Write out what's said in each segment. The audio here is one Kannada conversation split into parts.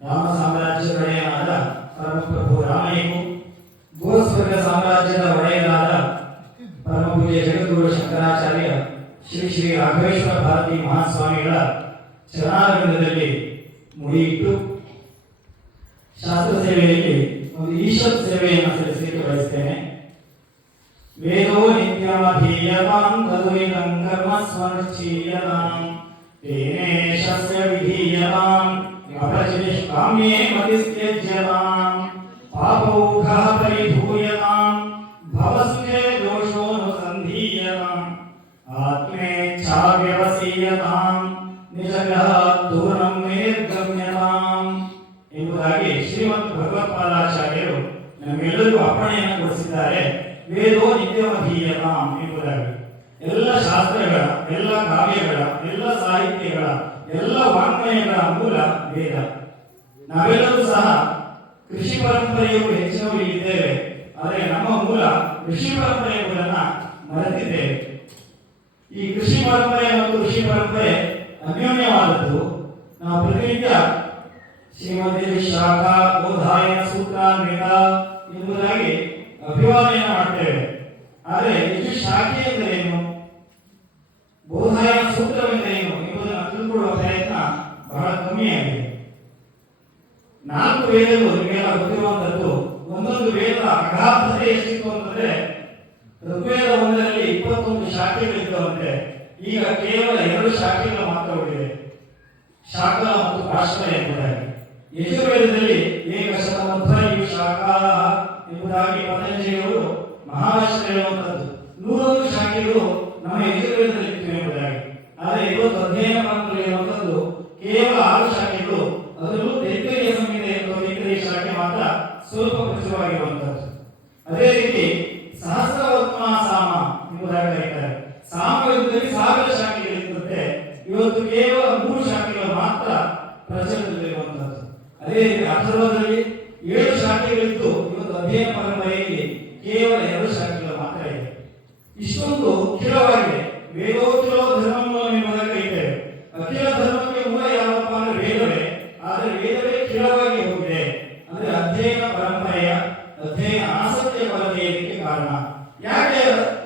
ರಾಮ ಸಾಮ್ರಾಜ್ಯದ ಒಡೆಯನಾದ ಪರಮಪ್ರಭು ರಾಮಯ್ಯಗೂ ಭೂಸ್ವರ್ಗ ಸಾಮ್ರಾಜ್ಯದ ಒಡೆಯನಾದ ಪರಮಪೂಜ್ಯ ಜಗದ್ಗುರು ಶಂಕರಾಚಾರ್ಯ ಶ್ರೀ ಶ್ರೀ ರಾಘವೇಶ್ವರ ಭಾರತಿ ಮಹಾಸ್ವಾಮಿಗಳ ಚರಣಾರವಿಂದದಲ್ಲಿ ಮುಡಿಯಿಟ್ಟು ಶಾಸ್ತ್ರ ಸೇವೆಯಲ್ಲಿ ಒಂದು ಈಶ್ವರ ಸೇವೆಯನ್ನು ಸಲ್ಲಿಸಲಿಕ್ಕೆ ಬಯಸ್ತೇನೆ. ವೇದೋ ನಿತ್ಯಮಧೀಯತಾಂ ತದುನಿತಂ ಕರ್ಮ ಸ್ಮರ್ಚೀಯತಾಂ ತೇನೇಶಸ್ಯ ವಿಧೀಯತಾಂ ಅಪರಿಷ್ಕಾಮ್ಯೇ ಮತಿಸ್ತ್ಯಜ್ಯತಾಂ ಪಾಪೌಘಃ ಪರಿಧೂಯತಾಂ ಭವಸುಖೇ ದೋಷೋನುಸಂಧೀಯತಾಂ ಆತ್ಮೇಚ್ಛಾ ವ್ಯವಸೀಯತಾಂ ನಿಜಗ್ರಹ ದೂರಂ ನಿರ್ಗಮ್ಯತಾಂ ಎಂಬುದಾಗಿ ಶ್ರೀಮದ್ ಭಗವತ್ಪಾದಾಚಾರ್ಯರು ನಮ್ಮೆಲ್ಲರಿಗೂ ಅಪ್ಪಣೆಯನ್ನು ಕೊಡಿಸಿದ್ದಾರೆ. ವೇದೋ ನಿತ್ಯಮಧೀಯತಾಂ ಎಂಬುದಾಗಿ ಎಲ್ಲ ಶಾಸ್ತ್ರಗಳ, ಎಲ್ಲ ಕಾವ್ಯಗಳ, ಎಲ್ಲ ಸಾಹಿತ್ಯಗಳ, ಎಲ್ಲ ವಾಂಗ್ಮಯಗಳ ಮೂಲ ವೇದ. ನಾವೆಲ್ಲರೂ ಸಹ ಕೃಷಿ ಪರಂಪರೆಯು ಹೆಚ್ಚಿನವರು ಇದ್ದೇವೆ, ಆದರೆ ನಮ್ಮ ಮೂಲ ಋಷಿ ಪರಂಪರೆಗಳನ್ನ ಮರೆತಿದ್ದೇವೆ. ಈ ಕೃಷಿ ಪರಂಪರೆ ಮತ್ತು ಋಷಿ ಪರಂಪರೆ ಅನ್ಯೋನ್ಯವಾದದ್ದು. ನಾವು ಪ್ರತಿನಿತ್ಯ ಶ್ರೀಮತಿ ಶಾಖಾ ಬೋಧಾಯನ ಸೂತ್ರಾನ್ವೇದ ಎಂಬುದಾಗಿ ಅಭಿವಾದನೆಯನ್ನು ಮಾಡ್ತೇವೆ. ಆದರೆ ಇದು ಶಾಖೆ ಎಂದರೇನು, ಬೋಧಾಯನ ಸೂತ್ರವೆಂದರೇನು ಎಂಬುದನ್ನು ತಿಳ್ಕೊಳ್ಳುವ ಪ್ರಯತ್ನ ಬಹಳ ಕಮ್ಮಿಯಾಗಿದೆ. 4 ವೇದಗಳು ನಿಮಗೆಲ್ಲ ಗೊತ್ತಿರುವಂತದ್ದು. ಒಂದೊಂದು ವೇದ ಅಗಾಧತೆ ಎಷ್ಟಿತ್ತು ಅಂತಂದ್ರೆ ಋಗ್ವೇದ 1ರಲ್ಲಿ 21 ಶಾಖೆಗಳಿದ್ದವಂತೆ. ಈಗ ಕೇವಲ 2 ಶಾಖೆಗಳು ಮಾತ್ರ ಉಳಿದಿವೆ, ಶಾಖ ಮತ್ತು ಕಾಶ್ಮೀರ ಎಂಬುದಾಗಿ. ಯಜುರ್ವೇದದಲ್ಲಿ ಏಕಶತಮಧ್ವರಿ ಶಾಖಾ ಎಂಬುದಾಗಿ ಪತಂಜಲಿಯವರು ಮಹಾರಾಷ್ಟ್ರ ಹೇಳುವಂಥದ್ದು. 101 ಶಾಖೆಗಳು ನಮ್ಮ ಯಜುರ್ವೇದದಲ್ಲಿ ಇತ್ತು ಎಂಬುದಾಗಿ. ಆದರೆ ಇವತ್ತು ಅಧ್ಯಯನ ಮಾಡುತ್ತಿರುವಂಥದ್ದು ಕೇವಲ 6 ಶಾಖೆಗಳು. ಅದರಲ್ಲೂ ತೈತ್ರಿಯ ಸಂಹಿತೆ ಅಥವಾ ತೈತ್ರಿಯ ಶಾಖೆ ಮಾತ್ರ ಸ್ವಲ್ಪ ಪ್ರಚುರವಾಗಿರುವಂಥದ್ದು. ಅದೇ ರೀತಿ ಸಹಸ್ರವರ್ತ್ಮ ಸಾಮ ಎಂಬುದಾಗಿ ಕರೀತಾರೆ. ಸಾಮಯುಗದಲ್ಲಿ 1000 ಶಾಖೆಗಳಿದ್ದಂತೆ ಇವತ್ತು ಕೇವಲ 3 ಶಾಖೆಗಳು ಮಾತ್ರ ಪ್ರಚಲಿತದಲ್ಲಿರುವಂಥದ್ದು. ಅದೇ ರೀತಿ ಅಥರ್ವದಲ್ಲಿ 7 ಶಾಖೆಗಳಿದ್ದು ಇವತ್ತು ಅಧ್ಯಯನ ಪರಂಪರೆಯಲ್ಲಿ ಕೇವಲ 2 ಶಾಖೆಗಳು ಮಾತ್ರ ಇದೆ. ಇಷ್ಟೊಂದು ಖಿಲವಾಗಿದೆ. ವೇದೋಖಿಲೋ ಧರ್ಮಂ ಎಂಬುದಾಗಿ ಕರೀತೇವೆ. ಅಖಿಲ ಧರ್ಮಕ್ಕೆ ಮೂಲ ಯಾವಪ್ಪ ಅಂದ್ರೆ ವೇದವೇ. ಆದರೆ ವೇದವೇ ಖಿಲವಾಗಿ ಹೋಗಿದೆ ಅಂದ್ರೆ ಅಧ್ಯಯನ ಪರಂಪರೆಯ ಅಧ್ಯಯನ ಆಸಕ್ತಿಯ ಕೊರತೆ ಇದಕ್ಕೆ ಕಾರಣ. ಯಾಕೆ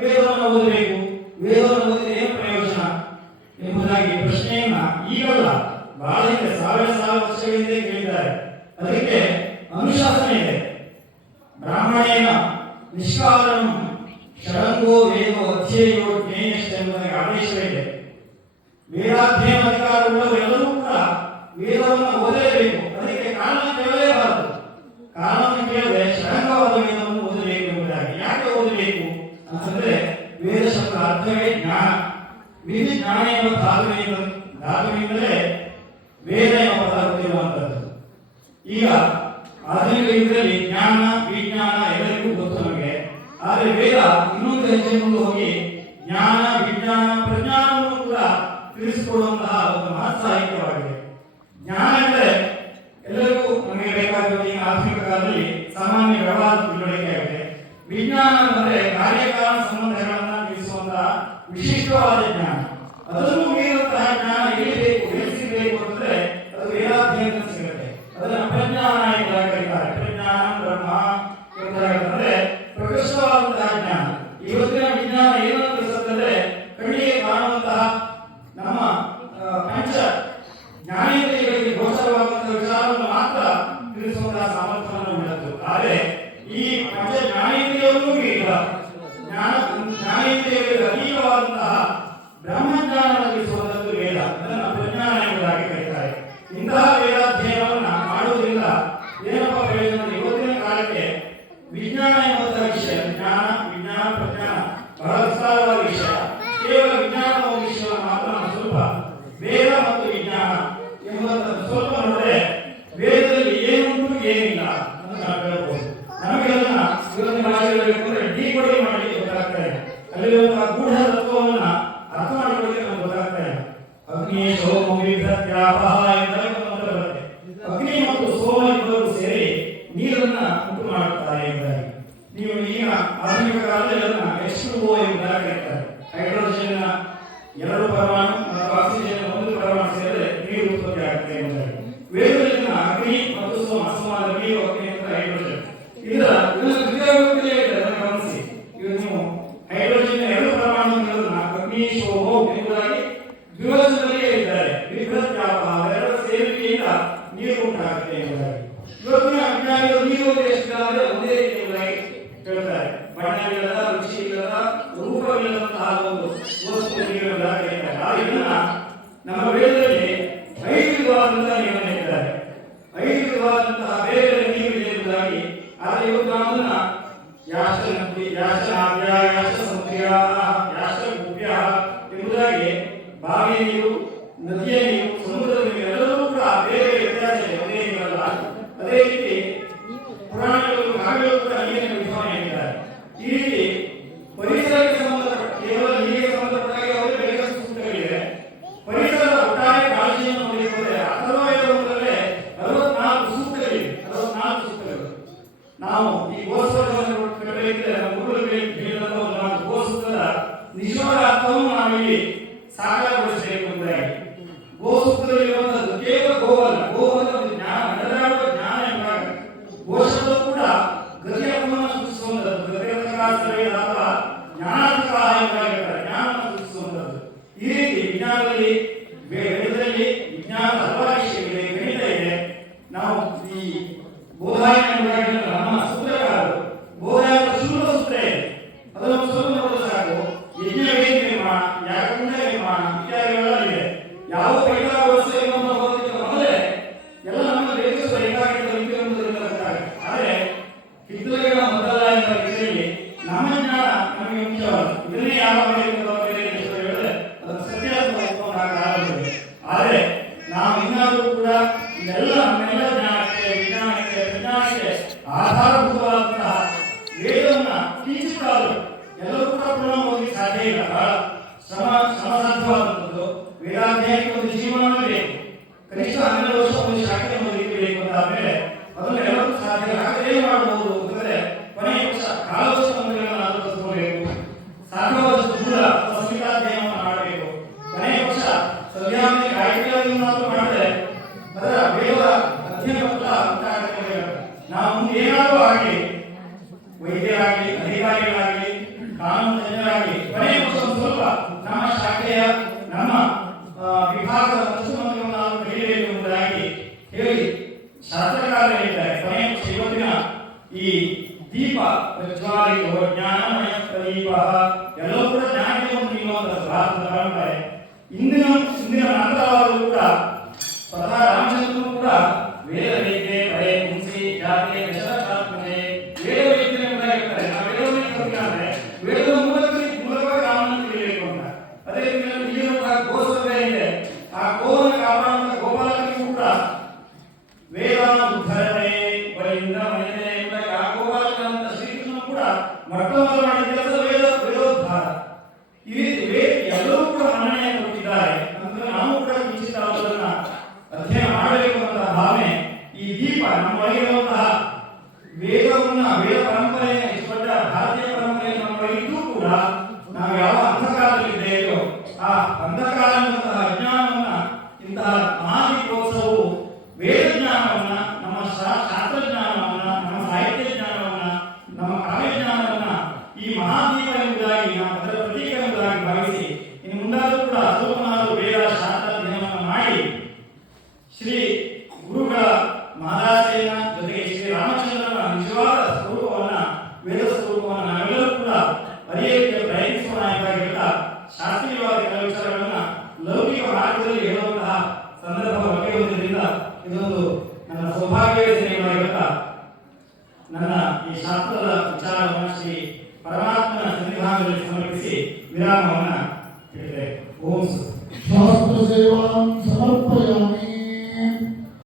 ವೇದವನ್ನು ಓದಬೇಕು, ವೇದವನ್ನು ಓದಿದ್ರೆ ಏನು ಪ್ರಯೋಜನ ಎಂಬುದಾಗಿ ಪ್ರಶ್ನೆಯನ್ನ ಈಗಲ್ಲ, ಬಹಳ ಹಿಂದೆ 1000 ವರ್ಷಗಳ ಹಿಂದೆ ಕೇಳಿದ್ದಾರೆ. ಅದಕ್ಕೆ ಅನುಶಾಸನ ಇದೆ. ಬ್ರಾಹ್ಮಣೇನ ನಿಷ್ಕಾರಣ ಷಡಂಗೋ ವೇದೋ ಅಧ್ಯಯೋ ಜ್ಞೇಯಶ್ಚ ಎಂಬುದಾಗಿ ಆದೇಶವಿದೆ. ವೇದಾಧ್ಯಯನ ಅಧಿಕಾರವುಳ್ಳವರೆಲ್ಲರೂ ಕೂಡ ವೇದವನ್ನು ಓದಲೇಬೇಕು. ಅದಕ್ಕೆ ಕಾರಣ ಕೇಳಲೇಬಾರದು. ಕಾರಣವನ್ನು ಕೇಳದೆ ಷಡಂಗವಾದ ವೇದವನ್ನು ಓದಬೇಕು ಎಂಬುದಾಗಿ. ಯಾಕೆ ಓದಬೇಕು ಅಂತಂದ್ರೆ ವೇದ ಶಬ್ದ ಅರ್ಥವೇ ಜ್ಞಾನ. ವಿಧಿ ಜ್ಞಾನ ಎಂಬ ಧಾತುವಿನಿಂದಲೇ ವೇದ ಎಂಬ ಪದ ಹುಟ್ಟಿರುವಂತದ್ದು. ಈಗ ಆಧುನಿಕ ಯುಗದಲ್ಲಿ ಜ್ಞಾನ ವಿಜ್ಞಾನ ಎಲ್ಲರಿಗೂ ಗೊತ್ತು ನಮಗೆ. ಆದರೆ ವೇದ ಇನ್ನೊಂದು ಹೆಜ್ಜೆ ಮುಂದೆ ಹೋಗಿ ಜ್ಞಾನ ವಿಜ್ಞಾನ ಪ್ರಜ್ಞಾನವನ್ನು ಕೂಡ ತಿಳಿಸಿಕೊಡುವಂತಹ ಒಂದು ಮಹತ್ ಸಾಹಿತ್ಯವಾಗಿದೆ. ಜ್ಞಾನ ಎಂದರೆ ಎಲ್ಲರಿಗೂ ನಮಗೆ ಬೇಕಾಗಿರುವ ಈ ಆಧುನಿಕ ಕಾಲದಲ್ಲಿ ಸಾಮಾನ್ಯ ವ್ಯವಹಾರ ತಿಳುವಳಿಕೆ ಆಗಿದೆ. ವಿಜ್ಞಾನ ಅಂದರೆ ಕಾರ್ಯಕಾರಣ ಸಂಬಂಧಗಳನ್ನ ತಿಳಿಸುವಂತಹ ವಿಶಿಷ್ಟವಾದ ಜ್ಞಾನ. ಅದನ್ನು ಮೀರುವಂತಹ ಜ್ಞಾನ ಎಲ್ಲಿ ಬೇಕು, ಎಲ್ಲಿ ಸಿಗಬೇಕು ಅಂತಂದ್ರೆ ಅದು ವೇದಾಧ್ಯಯನ ಸಿಗುತ್ತೆ. ಅದನ್ನ ಪ್ರಜ್ಞಾನ ಎಂದು ಕರೀತಾರೆ. ಪ್ರಜ್ಞಾನ ಬ್ರಹ್ಮ ಎಂಬುದಾಗಿರ್ತಂದ್ರೆ ಪ್ರಕೃಷ್ಟವಾದಂತಹ ಜ್ಞಾನ. ಇವತ್ತಿನ ವಿಜ್ಞಾನ ಏನನ್ನು ತಿಳಿಸುತ್ತಂದ್ರೆ ಕಣ್ಣಿಗೆ ಕಾಣುವಂತಹ ನಮ್ಮ ಪಂಚ ಜ್ಞಾನೇಂದ್ರಿಯಗಳಿಗೆ ಗೋಚರವಾಗುವಂತಹ ವಿಚಾರವನ್ನು ಮಾತ್ರ ತಿಳಿಸುವಂತಹ ಸಾಮರ್ಥ್ಯವನ್ನು ಹೊಂದಿತ್ತು. ಆದರೆ ಜ್ಞಾನೇಂದ್ರಿಯಗಳಿಗೆ ಅತೀತವಾದಂತಹ ಬ್ರಹ್ಮಜ್ಞಾನ ಒದಗಿಸುವಂಥದ್ದು ವೇದ. ಅದನ್ನು ಪ್ರಜ್ಞಾನ ಎಂಬುದಾಗಿ ಕರೀತಾರೆ. ಇಂತಹ ವೇದಾಧ್ಯಯನವನ್ನ ಮಾಡುವುದರಿಂದ ಏನಪ್ಪ ಪ್ರಯೋಜನ? ಇವತ್ತಿನ ಕಾಲಕ್ಕೆ ವಿಜ್ಞಾನ ಎಂಬಂತಹ ವಿಷಯ, ಜ್ಞಾನ, ವಿಜ್ಞಾನ, ಪ್ರಜ್ಞಾನ ಬಹಳ ವಿಸ್ತಾರವಾದ ವಿಷಯ. ಕೇವಲ ವಿಜ್ಞಾನದ ಒಂದು ವಿಷಯ ಮಾತ್ರ ನಾವು ಸ್ವಲ್ಪ ವೇದ ಮತ್ತು ವಿಜ್ಞಾನ ಎಂಬುದನ್ನು ಸ್ವಲ್ಪ ನೋಡಿದ್ರೆ ವೇದದಲ್ಲಿ ಏನುಂಟು ಏನಿಲ್ಲ ಅಂತ ನಾವು ಹೇಳ್ಬೋದು. ನಮಗೆ ಅದನ್ನ ಇವತ್ತಿನ ಭಾಷೆಯಲ್ಲಿ ಡಿಕೋಡಿ ಮಾಡಲಿಕ್ಕೆ ಗೊತ್ತಾಗ್ತಾ ಇದೆ. ಅಲ್ಲಿರುವಂತಹ ಗೂಢ ತತ್ವವನ್ನ ಅರ್ಥ ಮಾಡಿಕೊಳ್ಳಿಕ್ಕೆ ನಮ್ಗೆ ಗೊತ್ತಾಗ್ತಾ ಇಲ್ಲ. ಅಗ್ನಿ ಸೋಮ ವಿಭ್ರತ್ಯಾಪಹ ಎಂದರೆ ಒಂದು ಮಂತ್ರ ಬರುತ್ತೆ. ಅಗ್ನಿ ಮತ್ತು ಸೋಮ ಇಬ್ಬರು ಸೇರಿ ನೀರನ್ನ ಉಂಟು ಮಾಡುತ್ತಾರೆ ಎಂಬುದಾಗಿ. ನೀವು ಈಗ ಆಧುನಿಕ ಕಾಲದಲ್ಲಿ ಅದನ್ನ H2O ಎಂಬುದಾಗಿ ಕರೀತಾರೆ. ಹೈಡ್ರೋಜನ್ 2 ಪರಮಾಣು ಮತ್ತು ಆಕ್ಸಿಜನ್ 1 ಪರಮಾಣು ಸೇರಿದ್ರೆ ನೀರು ಉತ್ಪತ್ತಿ ಆಗುತ್ತೆ ಎಂಬುದಾಗಿ. ವೇದದಲ್ಲಿ ಅಗ್ನಿ ಮತ್ತು ಸೋಮ ಸಮಾನ ನೀರು, ಅಗ್ನಿ ಮತ್ತು ಹೈಡ್ರೋಜನ್ ಇದರ ಕ್ರಿಯಾತ್ಮಕತೆ ಅದನ್ನು ಗಮನಿಸಿ. ಈಗ ನೀವು ಹೈಡ್ರೋಜನ್ 2 ಪರಮಾಣು ಅಗ್ನಿ ಸೋಮೋ ಎಂಬುದಾಗಿ ದ್ವಿವಚನದಲ್ಲಿ ಹೇಳಿದ್ದಾರೆ. ವಿಭ್ರತ್ಯಾಪಹ ಎರಡರ ಸೇರಿಕೆಯಿಂದ ನೀರು ಉಂಟಾಗುತ್ತೆ ಎಂಬುದಾಗಿ. ಇವತ್ತಿನ ಅಜ್ಞಾನಿಗಳು ನೀರು ಎಷ್ಟು ಅಂದರೆ ಒಂದೇ ರೀತಿಯಾಗಿ ಹೇಳ್ತಾರೆ. ಬಣ್ಣವಿಲ್ಲದ, ರುಚಿ ಇಲ್ಲದ, ರೂಪವಿಲ್ಲದಂತಹ ಒಂದು ವಸ್ತು ನೀರು ಎಂಬುದಾಗಿ ಹೇಳ್ತಾರೆ. ಆದರೆ ಇದನ್ನ ನಮ್ಮ ವೇದದಲ್ಲಿ 5 ವಿಧವಾದಂತಹ ನೀರನ್ನು ಹೇಳ್ತಾರೆ. 5 ವಿಧವಾದಂತಹ ಬೇರೆ ಬೇರೆ ನೀರು ಇದೆ ಎಂಬುದಾಗಿ. ಆದರೆ ಇವತ್ತು ನಾವು ಅದನ್ನ ಯಾಶ್ಚನದಿ, ಯಾಶ್ಚನಾದ್ಯ, ಯಾಶ್ಚಸಮುದ್ರ್ಯ, ಯಾಶ್ಚಗುಪ್ಯ ಎಂಬುದಾಗಿ ಬಾವಿಯ ನೀರು, ನದಿಯ ನೀರು, ಸಮುದ್ರದ ನೀರು ಎಲ್ಲವೂ ಕೂಡ ಬೇರೆ ಬೇರೆ ವ್ಯತ್ಯಾಸ ಇದೆ, ಒಂದೇ ನೀರಲ್ಲ. ಅದೇ ರೀತಿ ಪುರಾಣಗಳು, ಕಾವ್ಯಗಳು ಕೂಡ ನೀರಿನ ವಿಧಾನ ಹೇಳಿದ್ದಾರೆ. ಈ ರೀತಿ ಪರಿಸರಕ್ಕೆ ಸಂಬಂಧಪಟ್ಟ ಕೇವಲ ನೀರಿಗೆ ಸಂಬಂಧಪಟ್ಟ ಯಾವುದೇ ಬೇರೆ ಸೂಕ್ತಗಳಿವೆ. ಪರಿಸರದ ಒಟ್ಟಾರೆ ಕಾಳಜಿಯನ್ನು ನೋಡಿಕೊಂಡ್ರೆ ಅಥರ್ವವೇದದಲ್ಲೇ 64 ಸೂಕ್ತಗಳಿವೆ. 64 ಸೂಕ್ತಗಳು. ನಾವು ಈ ಗೋಸೂತ್ರವನ್ನು ಕಟ್ಟಬೇಕಿದ್ರೆ ನಮ್ಮ ಗುರುಗಳಿಗೆ ಹೇಳಿದಂತಹ ಒಂದು ಮಾತು, ಗೋಸೂತ್ರದ ನಿಜವಾದ ಅರ್ಥವನ್ನು ನಾವು ಇಲ್ಲಿ ಸಾಕಾರಗೊಳಿಸಬೇಕು ಎಂಬುದಾಗಿ. ಗೋಸೂತ್ರದಲ್ಲಿರುವಂತದ್ದು ಕೇವಲ ಗೋವಲ್ಲ, ಗೋವಲ್ಲ ಒಂದು ಜ್ಞಾನ, ನಡೆದಾಡುವ ಜ್ಞಾನ ಎಂಬುದಾಗಿ. ಗೋಶಬ್ದ ಕೂಡ ಗತಿ ಅರ್ಥವನ್ನು ಸೂಚಿಸುವಂತದ್ದು, ಗತಿಯರ್ಥಕಾಶ್ರಯ ಅಥವಾ ಜ್ಞಾನಾರ್ಥಕ ಎಂಬುದಾಗಿ ಜ್ಞಾನವನ್ನು ಸೂಚಿಸುವಂತದ್ದು. ಈ ರೀತಿ ವಿಜ್ಞಾನದಲ್ಲಿ, ವೇದದಲ್ಲಿ ವಿಜ್ಞಾನ ಹಲವಾರು ವಿಷಯಗಳಿದೆ, ಗಣಿತ ಇದೆ. ನಾವು ಈ ಬೋಧಾಯನ ಎಂಬುದಾಗಿ ನಮ್ಮ ಸೂತ್ರಕಾರರು ಬೋಧಾಯನ ಶುಲ್ಕ ಸೂತ್ರ ಇದೆ, ಅದನ್ನು ಸ್ವಲ್ಪ ನೋಡಿದ್ರೆ ಸಾಕು. ಯಜ್ಞವೇದಿ ನಿರ್ಮಾಣ, ಯಾಗಕುಂಡ ನಿರ್ಮಾಣ ಇತ್ಯಾದಿಗಳೆಲ್ಲ ಇದೆ. ಯಾವ ಕೈಗಾರಿಕಾ ವ್ಯವಸ್ಥೆಯನ್ನು ಓದಲಿಕ್ಕೆ ಮೊದಲೇ ಎಲ್ಲ ನಮ್ಮ ದೇಶದ ಕೈಗಾರಿಕಾ ರೀತಿ ಎಂಬುದರಿಂದ ಗೊತ್ತಾಗುತ್ತೆ. ಆದರೆ ಹಿತ್ತಲಗಳ ಮೊದಲ ಎಂಬ ರೀತಿಯಲ್ಲಿ ನಮ್ಮ ಜ್ಞಾನ ನಮಗೆ ಮುಖ್ಯವಲ್ಲ. ಇದನ್ನೇ ಯಾವ ಹೇಳಿದ್ರೆ ಅದು ಸತ್ಯ ಆಗುತ್ತೆ. ಆದರೆ ನಾವು ಇನ್ನಾದರೂ ಕೂಡ ಇದೆಲ್ಲ ನಮ್ಮೆಲ್ಲ ಜ್ಞಾನಕ್ಕೆ, ವಿಜ್ಞಾನಕ್ಕೆ, ವಿಜ್ಞಾನಕ್ಕೆ ಆಧಾರಭೂತವಾದಂತಹ ವೇದವನ್ನ ಕಿಂಚಿತ್ತಾದರೂ ಎಲ್ಲರೂ ಕೂಡ ಪೂರ್ಣ ಓದಲಿಕ್ಕೆ ಸಾಧ್ಯ ಇಲ್ಲ. ಬಹಳ ಶ್ರಮಸಾಧ್ಯವಾದಂಥದ್ದು. ವೇದಾಧ್ಯಯನಕ್ಕೆ ಒಂದು ಜೀವನವೇ ಬೇಕು. ಕನಿಷ್ಠ 12 ವರ್ಷ ಒಂದು ಶಾಖೆಯನ್ನು ಓದಲಿಕ್ಕೆ ಬೇಕು ಅಂತ ಆದ್ಮೇಲೆ ಅದನ್ನು ಎಲ್ಲರೂ ಸಾಧ್ಯ ಇಲ್ಲ. ಹಾಗೆ ಏನು ಮಾಡಬಹುದು ಅಂತಂದ್ರೆ ಕೊನೆಯ ಪಕ್ಷ ಕಾಲವಶ ಮಂದಿರಗಳನ್ನು ತೋರಿಸಬೇಕು, ಸಾಧ್ಯವಾದಷ್ಟು ದೂರ ಸಂಹಿತಾಧ್ಯಯನವನ್ನು ಮಾಡಬೇಕು. ಕೊನೆಯ ಪಕ್ಷ ಸಂಧ್ಯಾವಂತಿ ಕಾರ್ಯಕ್ರಮವನ್ನು ಮಾಡಿದ್ರೆ ಅದರ ವೇದ ಅಧ್ಯಯನ ಉಂಟಾಗುತ್ತೆ. ನಾವು ಮುಂದೆ ಏನಾದರೂ ಆಗಲಿ, ವೈದ್ಯರಾಗಲಿ, ಅಧಿಕಾರಿಗಳಾಗಲಿ, ಕಾನೂನು ತಜ್ಞರಾಗಲಿ, ಕೊನೆಯ ಪಕ್ಷ ಸ್ವಲ್ಪ ನಮ್ಮ ಶಾಖೆಯ, ನಮ್ಮ ವಿಭಾಗದ ಮಂತ್ರವನ್ನು ನಾವು ಕಲಿಯಬೇಕು ಎಂಬುದಾಗಿ ಹೇಳಿ ಶಾಸ್ತ್ರಕಾರರು ಹೇಳಿದ್ದಾರೆ. ಕೊನೆಯ ಪಕ್ಷ ಇವತ್ತಿನ ಈ ದೀಪ ಪ್ರಜ್ವಾಲಿತೋ ಜ್ಞಾನಮಯ ಪ್ರದೀಪ ಎಲ್ಲವೂ ಕೂಡ ಜ್ಞಾನಕ್ಕೆ ಒಂದು ನೀಡುವಂತಹ ಭಾರತದ ಪರಂಪರೆ. ಇಂದಿನ ನಂತರವಾದರೂ ಕೂಡ ಸ್ವತಃ ರಾಮಚಂದ್ರನು ಕೂಡ ವೇದ ವಿದ್ಯೆ ಪಡೆ ಮುನ್ಸಿ ಜಾತಿ ದಶರಥಾತ್ಮನೆ ವೇದ ವಿದ್ಯೆ ಎಂಬುದಾಗಿ ಹೇಳ್ತಾರೆ. ನಾವು ವೇದವನ್ನು ಕಲಿಬೇಕಾದ್ರೆ ವೇದದ ಮೂಲಕವಾಗಿ ರಾಮನನ್ನು ತಿಳಿಯಬೇಕು ಅಂತ. ಅದೇ ರೀತಿಯಲ್ಲಿ ಇಲ್ಲಿರುವಂತಹ ಗೋಸೂತ್ರ ಇದೆ. ಆ ಗೋವನ್ನು ಕಾಪಾಡುವಂತಹ ಗೋಪಾಲಕನಿಗೂ ಕೂಡ ವೇದಾನ ಉದ್ಧರಣೆ ವರಿಂದ ಮನೆಯೇ ಎಂಬುದಾಗಿ ಆ ಗೋಪಾಲಕನಂತ ಶ್ರೀಕೃಷ್ಣನು ಕೂಡ ಮೊಟ್ಟಮೊದಲು ಮಾಡಿದ ಕೆಲಸ ವೇದೋದ್ಧಾರ. ಈ ರೀತಿ ಎಲ್ಲರೂ ಕೂಡ ಮನ್ನಣೆಯನ್ನು ಕೊಟ್ಟಿದ್ದಾರೆ. ಅಂದ್ರೆ ನಾವು ಕೂಡ ಕಿಂಚಿತ ಅದನ್ನ ಅಧ್ಯಯನ ಮಾಡಬೇಕು ಅಂತ ಭಾವನೆ ಈ ದೀಪ ನಮ್ಮೊಳಗಿರುವಂತಹ ವೇದವನ್ನ, ವೇದ ಪರಂಪರೆಯ ದೊಡ್ಡ ಭಾರತೀಯ ಪರಂಪರೆಯ ನಮ್ಮೊಳಗಿದ್ದು ಕೂಡ ನಾವು ಯಾವ ಅಂಧಕಾರದಲ್ಲಿದ್ದೇವೋ ಆ ಅಂಧಕಾರ ಅನ್ನುವಂತಹ ಅಜ್ಞಾನವನ್ನ ಇಂತಹ ಮಹಾದೀಪೋತ್ಸವವು ವೇದ ಜ್ಞಾನವನ್ನ, ನಮ್ಮ ಶಾಸ್ತ್ರಜ್ಞಾನವನ್ನ, ನಮ್ಮ ಸಾಹಿತ್ಯ ಜ್ಞಾನವನ್ನ, ನಮ್ಮ ಕಾವ್ಯ ಜ್ಞಾನವನ್ನ ಈ ಮಹಾದೀಪ ಎಂಬುದಾಗಿ ನಾವು ಅದರ ಪ್ರತೀಕ ಎಂಬುದಾಗಿ ಭಾವಿಸಿ ಇನ್ನು ಮುಂದಾದರೂ ಕೂಡ ಸ್ವಲ್ಪನಾದರೂ ವೇದ ಶಾಸ್ತ್ರ ಅಧ್ಯಯನವನ್ನು ಮಾಡಿ ಶ್ರೀ ಗುರುಗಳ ಮಹಾರಾಜನ ಜೊತೆಗೆ ಶ್ರೀ ಕಲಿಯಲಿಕ್ಕೆ ಪ್ರಯತ್ನಿಸೋಣ ಎಂಬ ಹೇಳ್ತಾ ಶಾಸ್ತ್ರೀಯವಾದ ಕೆಲವು ವಿಚಾರಗಳನ್ನ ಲೌಕಿಕ ಮಾರ್ಗದಲ್ಲಿ ಹೇಳುವಂತಹ ಸಂದರ್ಭ ಒಳಗೆ ಬಂದಿದ್ದರಿಂದ ಇದೊಂದು ನನ್ನ ಸೌಭಾಗ್ಯವೇ ಸರಿಯಾಗಿ ಹೇಳ್ತಾ ನನ್ನ ಈ ಶಾಸ್ತ್ರದ ವಿಚಾರವನ್ನು ಶ್ರೀ ಪರಮಾತ್ಮನ ಸನ್ನಿಧಾನದಲ್ಲಿ ಸಮರ್ಪಿಸಿ ವಿರಾಮವನ್ನ ಹೇಳಿದೆ. ಓಂ ಶಾಸ್ತ್ರ ಸೇವಾಂ ಸಮರ್ಪಯಾಮಿ.